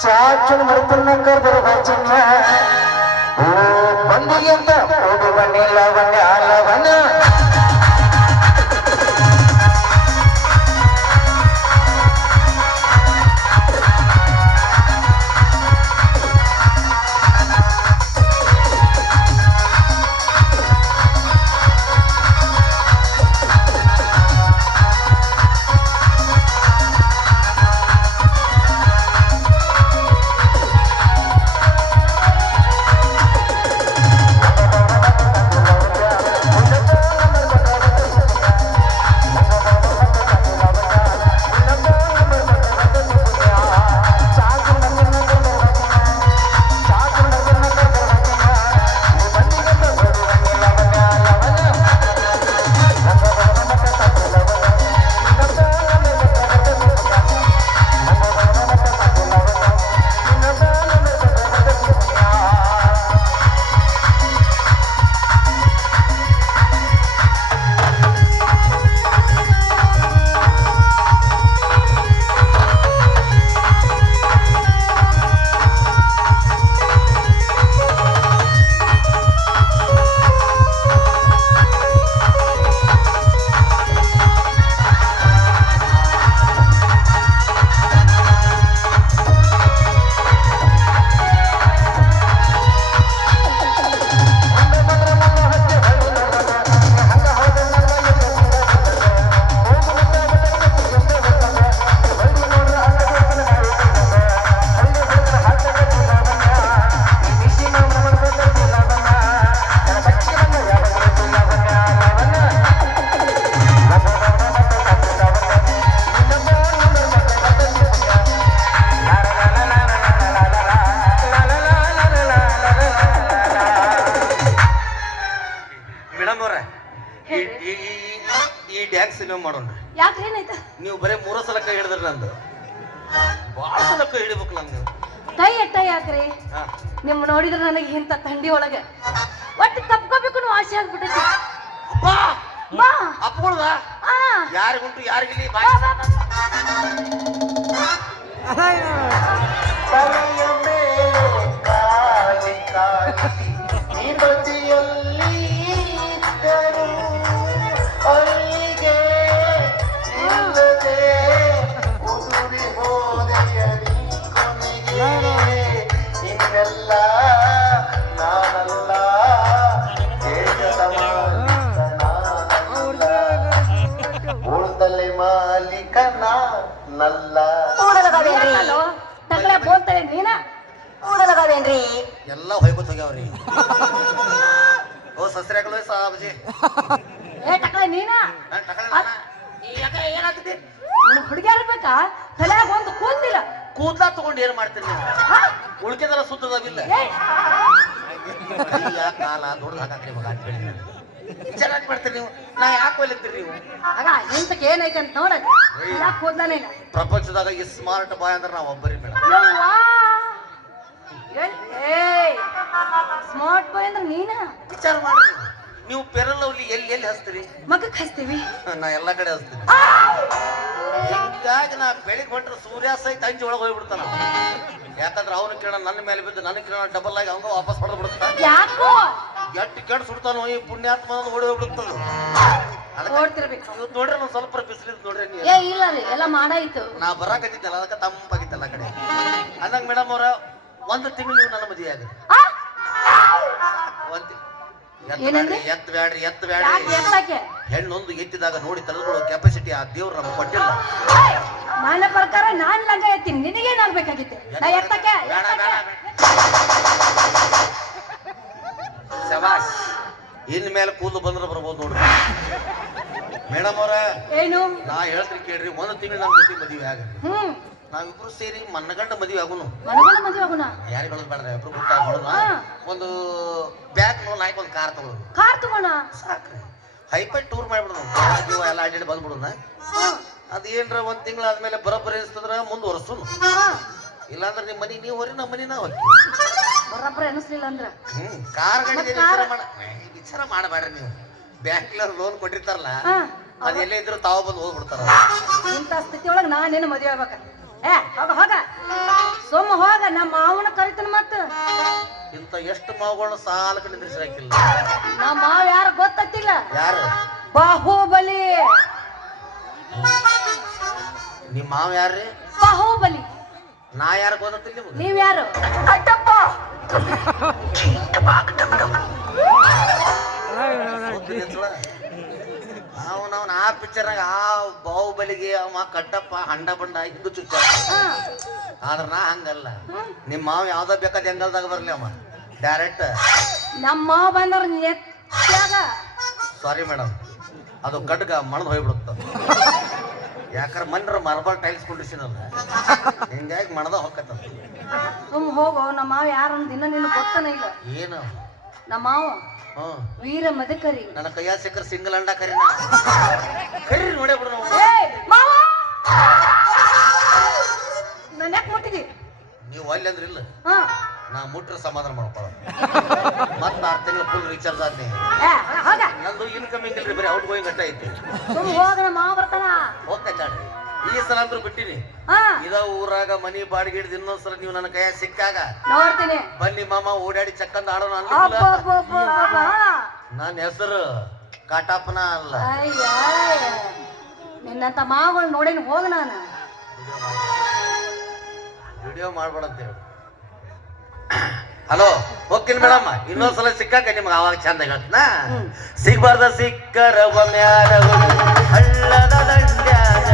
ಚಾಚನ್ ಮರ್ತನ್ನ ಕರ್ದರ ವಾಚನ್ಯ ಚಾಚನ್ ಮಾಡೋಣ. ಯಾಕೆ ಏನಾಯ್ತು? ನೀವು ಬರೀ ಮೂರ ಸಲ ಕೈ ಹಿಡಿದ್ರಿ ನಂದು. ಭಾಳ ಸಲ ಕೈ ಹಿಡಿಬೇಕು ನಂದು ಕೈ ಟೈ ಯಾಕ್ರಿ ಹಾ. ನಿಮ್ ನೋಡಿದ್ರೆ ನನಗೆ ಇಂಥ ಥಂಡಿ ಒಳಗೆ. ಒಟ್ಟು ತಪ್ಕೋಬೇಕು ಅನ್ನೋ ಆಸೆ ಆಗ್ಬಿಟ್ಟೈತಿ ಅಪ್ಪ! ಬಾ. ಅಪ್ಪಗಳ್ದ ಆ ಯಾರಿಗುಂಟು ಯಾರಿಗಿಲ್ಲಿ? ಬಾ, ಬಾಯ್ ನಾನಲ್ಲ ಏನಲ್ಲೋ? ತಗಳೆ ಬೋಲ್ತಾರೆ ನೀನ? ಊರಲಗವೇನ್ರಿ ಎಲ್ಲ ಹೊಯ್ಕೊತ್ ಹೋಗ್ಯಾವ್ರಿ. ಓ ಸಸ್ರಿ ಹಾಕಲು ಸಾಬಜಿ ಏ ಟಕಳೆ ನೀನ? ಏನಾಗ್ತದೆ ಹುಡುಗಿಯರ್ ಬೇಕಾ ತಲೆಯಾಗ ಒಂದು ಕೂತಿಲ್ಲ ಕೂದ್ಲ ತಗೊಂಡು ಏನ್ ಮಾಡ್ತೀರಿ ನೀವು? ಉಳ್ಕೆದಲ್ಲ ಸುತ್ತದವಿಲ್ಲ ಕಾಲ ದೊಡ್ಡದು ಹಾಕಾಕ್ರಿ ಮಗ ಅಂತೇಳಿ ಚೆನ್ನಾಗಿ ಮಾಡ್ತೀರಿ ನೀವು? ನಾ ಯಾಕೆ ಒಲಿತೀರಿ ನೀವು? ಆಗ ಎಂತಕ್ಕೆ ಏನೈತೆ ಅಂತ ನೋಡ ಯಾಕೆ ಕೂದ್ಲಾನೆ ಇಲ್ಲ? ಪ್ರಪಂಚದಾಗ ಈ ಸ್ಮಾರ್ಟ್ ಬಾಯ್ ಅಂದ್ರೆ ನಾವು ಒಬ್ಬರಿ ಮೇಡಮ್ ಯವ್ವಾ? ಏಯ್ ಸ್ಮಾರ್ಟ್ ಬಾಯ್ ಅಂದ್ರೆ ನೀನ? ವಿಚಾರ ಮಾಡ್ರಿ ನೀವು. ನೀವು ಪೆರಲ್ ಲವ್ಲಿ ಎಲ್ಲಿ ಎಲ್ಲಿ ಹಚ್ತೀರಿ? ಮಗಕ್ಕೆ ಹಚ್ತೀವಿ. ನಾ ಎಲ್ಲ ಕಡೆ ಹಚ್ತೀನಿ. ಹಿಂಗಾಗಿ ನಾ ಬೆಳಿಗ್ಗೆ ಹೊಂಟ್ರೆ ಸೂರ್ಯ ಸಹಿತ ಅಂಜಿ ಒಳಗೆ ಹೋಗ್ಬಿಡ್ತಾನ. ಯಾಕಂದ್ರೆ ಅವನು ಕಿರಣ ನನ್ನ ಮೇಲೆ ಬಿದ್ದು ನನ್ನ ಕಿರಣ ಡಬಲ್ ಆಗಿ ಅವಂಗ ವಾಪಸ್ ಹೊಡೆದು ಬಿಡುತ್ತಾ ಯಾಕೋ? ಎಟ್ಟು ಕೆಟ್ಟ ಸುಡ್ತಾನೋ ಈ ಪುಣ್ಯಾತ್ಮ ಓಡಿ ಹೋಗ್ಬಿಡ್ತದ ಅದಕ್ಕೆ ಓಡ್ತಿರ್ಬೇಕು ಇವತ್ತು ನೋಡ್ರಿ ನಾನು ಸ್ವಲ್ಪ ಬಿಸಿಲಿದ್ ನೋಡ್ರಿ ನೀವು ಏ ಇಲ್ಲ ರೀ ಎಲ್ಲ ಮಾಡಾಯ್ತು. ನಾ ಬರಾಕತ್ತಿದ್ದಲ್ಲ ಅದಕ್ಕೆ ತಂಪಾಗಿತ್ತಲ್ಲ ಆ ಕಡೆ. ಅಂದಂಗ ಮೇಡಮ್ ಅವ್ರ ಒಂದು ತಿಂಗಳು ನೀವು ನನ್ನ ಮದುವೆ ಆಗ ಆ? ಒಂದ್ ಎತ್ ಏನಂದ್ರಿ? ಬ್ಯಾಡ್ರಿ ಎತ್ ಬ್ಯಾಡ್ರಿ ಎತ್ ಯಾಕೆ ಬ್ಯಾಡ್ರಿ ಎತ್ತಲಾಕೆ ಹೆಣ್ಣೊಂದು ಎತ್ತಿದಾಗ ನೋಡಿ ತಲೆದುಕೊಳ್ಳೋ ಕೆಪಾಸಿಟಿ ಆ ದೇವ್ರ ನಮ್ಗೆ ಕೊಟ್ಟಿಲ್ಲ. ನನ್ನ ಪ್ರಕಾರ ನಾನ್ ಲಂಗ ಎತ್ತೀನಿ. ನಿನಗೇನಾಗ್ಬೇಕಾಗಿತ್ತು ನಾ ಎತ್ತಕ್ಕೆ? ಬೇಡ, ಎತ್ತಕ್ಕೆ. ಶಬಾಷ್. ಇನ್ ಮೇಲೆ ಕೂದಲು ಬಂದ್ರೆ ಬರ್ಬೋದು ನೋಡ್ರಿ ಮೇಡಮ್ ಅವ್ರ ಏನು? ನಾ ಹೇಳ್ತೀನಿ ಕೇಳ್ರಿ ಒಂದು ತಿಂಗಳು ನಮ್ಮ ಜೊತೆ ಮದುವೆ ಆಗ. ನಾವಿಬ್ರು ಸೇರಿ ಮನ್ನಗಂಡ ಮದುವೆ ಆಗುನು. ಮದುವೆ ಆಗೋಣ ಯಾರಿಗೆ ಹೇಳೋದು ಬೇಡ ಇಬ್ರು ಗೊತ್ತಾಗೋಣ. ಒಂದು ಬ್ಯಾಗ್ ಲೋನ್ ಹಾಕಿ ಒಂದು ಕಾರ್ ತಗೊಳ್ಳೋದು ಕಾರ್ ತಗೋಣ? ಸಾಕ್ರಿ. ಹೈಪೈ ಟೂರ್ ಮಾಡ್ಬಿಡೋಣ ಎಲ್ಲ ಅಡ್ಡಾಡಿ ಬಂದ್ಬಿಡೋಣ. ಅದೇನ್ರ ಒಂದ್ ತಿಂಗಳಾದ್ಮೇಲೆ ಬರೋಬ್ಬರಿ ಅನ್ಸ್ತಂದ್ರ ಮುಂದುವರ್ಸೋನು ಹಾ. ಇಲ್ಲಾಂದ್ರೆ ನಿಮ್ಮ ಮನೆ ನೀವು ಹೊರಿ ನಮ್ಮ ಮನೆ ನಾವು ಬರಬ್ರ ಅನಿಸ್ಲಿಲ್ಲ ಅಂದ್ರೆ. ಹ್ಮ್ ಕಾರ್ ಗಾಡಿ ಮತ್ತ್ ವಿಚಾರ car- ಮಾಡ ಏ, ವಿಚಾರ ಮಾಡಬೇಡ್ರಿ ನೀವು. ಬ್ಯಾಂಕ್ನವ್ರು ಲೋನ್ ಕೊಟ್ಟಿರ್ತಾರಲ್ಲ ಹಾ ಅದ್ ಇದ್ರು ತಾವು ಬಂದು ಹೋಗ್ಬಿಡ್ತಾರ. ಇಂಥ ಸ್ಥಿತಿ ಒಳಗ ನಾನೇನು ಮದುವೆ ಆಗ್ಬೇಕ? ಏ ಹೋಗ ಹೋಗ. ಸೊಮ್ಮ ಹೋಗ ನಮ್ಮ ಮಾವನ ಕರಿತನ ಮತ್ತ. ಇಂಥ ಎಷ್ಟು ಮಾವುಗಳನ್ನ ಸಾಲಕ್ಕೆ ನಿಂದ್ರಿಸಿರಾಕಿಲ್ಲ ನಮ್ಮ ಮಾವ ಯಾರು ಗೊತ್ತಿಲ್ಲ ಯಾರು? ಬಾಹುಬಲಿ. ನಿಮ್ಮ ಮಾವ ಯಾರ್ರಿ? ಬಾಹುಬಲಿ. ನಾ ಯಾರು ಗೊತ್ತಿಲ್ಲ ನಿಮ್ಗೆ? ನೀವ್ ಯಾರು? ಅವನ ಆ ಪಿಕ್ಚರ್ನಾಗ ಆ ಬಾಹುಬಲಿಗೆ ಅವ ಕಟ್ಟಪ್ಪ ಹಂಡ ಬಂಡ ಇದ್ದು ಚುಚ್ಚ. ಆದ್ರ ನಾ ಹಂಗಲ್ಲ. ನಿಮ್ಮ ಮಾವ ಯಾವ್ದೋ ಬೇಕಾದ ಜಂಗಲ್ದಾಗ ಬರ್ಲಿ ಅವ. ಡೈರೆಕ್ಟ್ ನಮ್ಮ ಮಾವ ಬಂದ್ರ ಸಾರಿ ಮೇಡಮ್ ಅದು ಕಡ್ಗ ಮಣದ್ ಹೋಗ್ಬಿಡುತ್ತ. ಯಾಕಂದ್ರೆ ಮನ್ರ ಮಾರ್ಬಲ್ ಟೈಲ್ಸ್ ಕುಂಡಿಸಿನಲ್ಲ ಹಿಂಗಾಗಿ ಮಣದ ಹೊಕ್ಕತ್ತ ಸುಮ್ ಹೋಗೋ ನಮ್ಮ ಮಾವ ಯಾರು ದಿನ ನಿನ್ನ ಗೊತ್ತನ ಇಲ್ಲ. ಏನು? ನಮ್ಮ ಮಾವ ವೀರ ಮದಕರಿ. ನನ್ನ ಕೈಯ ಸಿಕ್ಕರ್ ಸಿಂಗಲ್ ಅಂಡ ಕರಿ ಕರಿ ನೋಡೇ ಬಿಡು ನಾವು. ಮಾವ! ನನ್ನ ಯಾಕೆ ಮುಟ್ಟಿದಿ? ನೀವು ಅಲ್ಲಿ ಅಂದ್ರೆ ಇಲ್ಲ. ಹಾ. ನಾ ಮುಟ್ರ ಸಮಾಧಾನ ಮಾಡ್ಕೊಳ್ಳ ಮತ್ತೆ ಆರು ತಿಂಗಳು ಫುಲ್ ರೀಚಾರ್ಜ್ ಆದ್ನಿ. ಏ ನಂದು ಇಲ್ರಿ ಬರೀ ಔಟ್ ಗೋಯಿಂಗ್ ಅಟ್ಟ ಐತಿ ಸುಮ್ ಹೋಗ ನಮ್ಮ ಮಾವ ಬರ್ತಾನ. ಹೋಗ್ತಾಳೆ ಈ ಸಲ ಅಂದ್ರೂ ಬಿಟ್ಟಿನಿ ಹಾ. ಇದ ಊರಾಗ ಮನಿ ಬಾಡಿಗೆ ಹಿಡಿದು ಇನ್ನೊಂದ್ಸಲ ನೀವು ನನ್ನ ಕೈಯಾಗ ಸಿಕ್ಕಾಗ ನೋಡ್ತೀನಿ. ಬನ್ನಿ ಮಾಮ ಓಡಾಡಿ ಚಕ್ಕಂದ ಆಡೋಣ ಅನ್ಲಿಲ್ಲ ಅಬ್ಬ. ನನ್ನ ಹೆಸರು ಕಾಟಾಪನ ಅಲ್ಲ. ಅಯ್ಯ ನಿನ್ನಂತ ಮಾವಗಳು ನೋಡೇನು ಹೋಗ ನಾನು. ವಿಡಿಯೋ ಮಾಡ್ಬೇಡ ಅಂತ ಹೇಳಿ. ಹಲೋ ಹೋಗ್ತೀನಿ ಮೇಡಮ್. ಇನ್ನೊಂದ್ಸಲ ಸಿಕ್ಕಾಕ ನಿಮ್ಗೆ ಅವಾಗ ಚಂದ ಹೇಳ್ತೀನ ಸಿಗ್ಬಾರ್ದ ಸಿಕ್ಕರ ಒಮ್ಮೆ ಹಳ್ಳದ ದಂಡ್ಯಾಗ